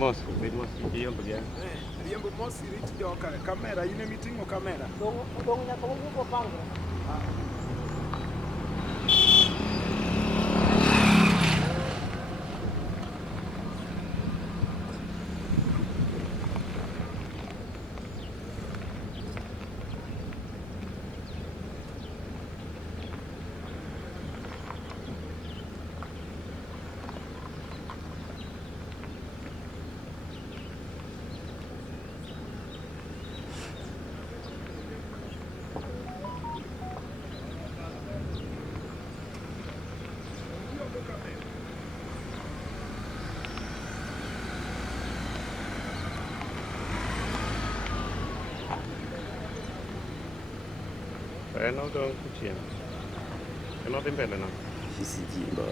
mos riembo gi riembo mos irit joka kamera in emiting'o kamera dong nyaka wuok opangre. no dong chien no dhi mbele no Kisijimba.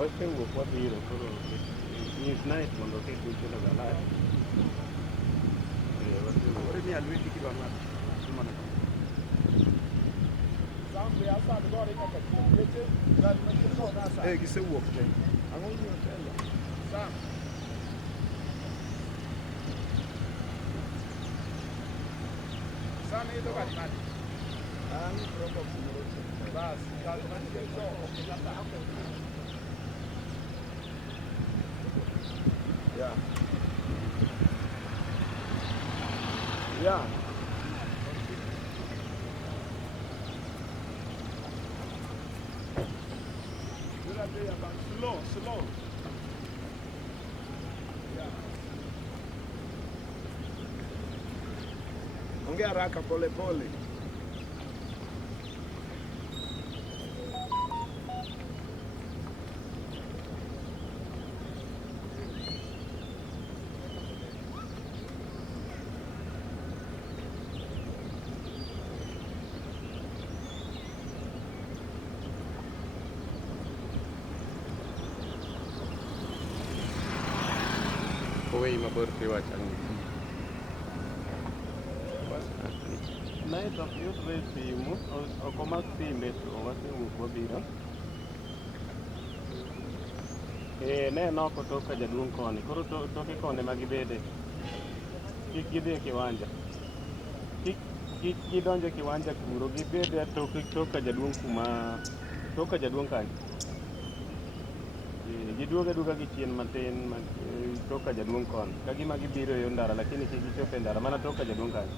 wasewuok wabiro koro nyis night mondo kik wichelo galach ore ni alweti kidwa ng'ato mana sambe asad gore nyaka weche gari machieso nasa gisewuok te ang'o nyiewo telo sam sam idho gari mali an probox moro bas gari machieso okilata yeah yeah slow yeah ongea haraka pole pole kowei mabor kiwacho night ok yudre simu ok omak simbe to wasewuok wabiro ne noko tok ka jaduong' koni koro toke koni ma gibede kik gidhi e kiwanja kik gidonjo e kiwanja kuro gibede tok ka jaduong' kuma tok ka jaduong' kanyo giduoga duoga gi chien matin tok ka jaduong' koni ka gima gibiro yo ndara lakini kik gichop e ndara mana tok ka jaduong' kanyo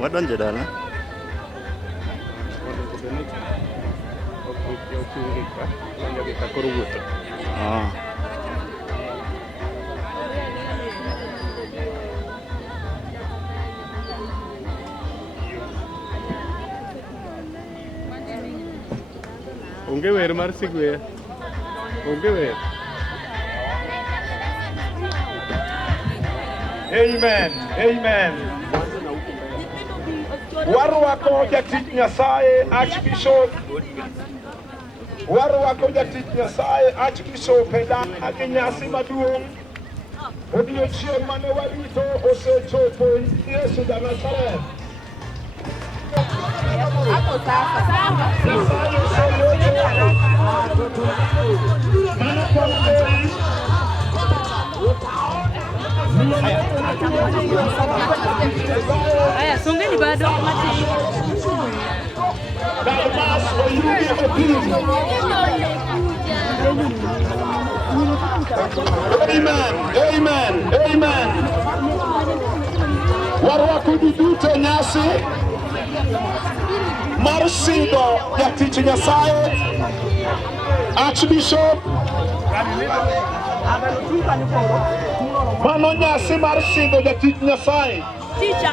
Wadonjo dala. Onge wer mar Sigwe. Onge wer. Amen. Amen. Warwako jatich Nyasaye Archbishop. Warwako jatich Nyasaye Archbishop Edan Aginyasi maduong'. Odiochieng' mane warito osechopo Yesu da Nazareth. Aya, songeni bado. Amen. Amen. Amen. Warwako duto nyasi mar sidho jatich Nyasaye Archbishop. Mano nyasi mar sidho jatich Nyasaye. Teacher.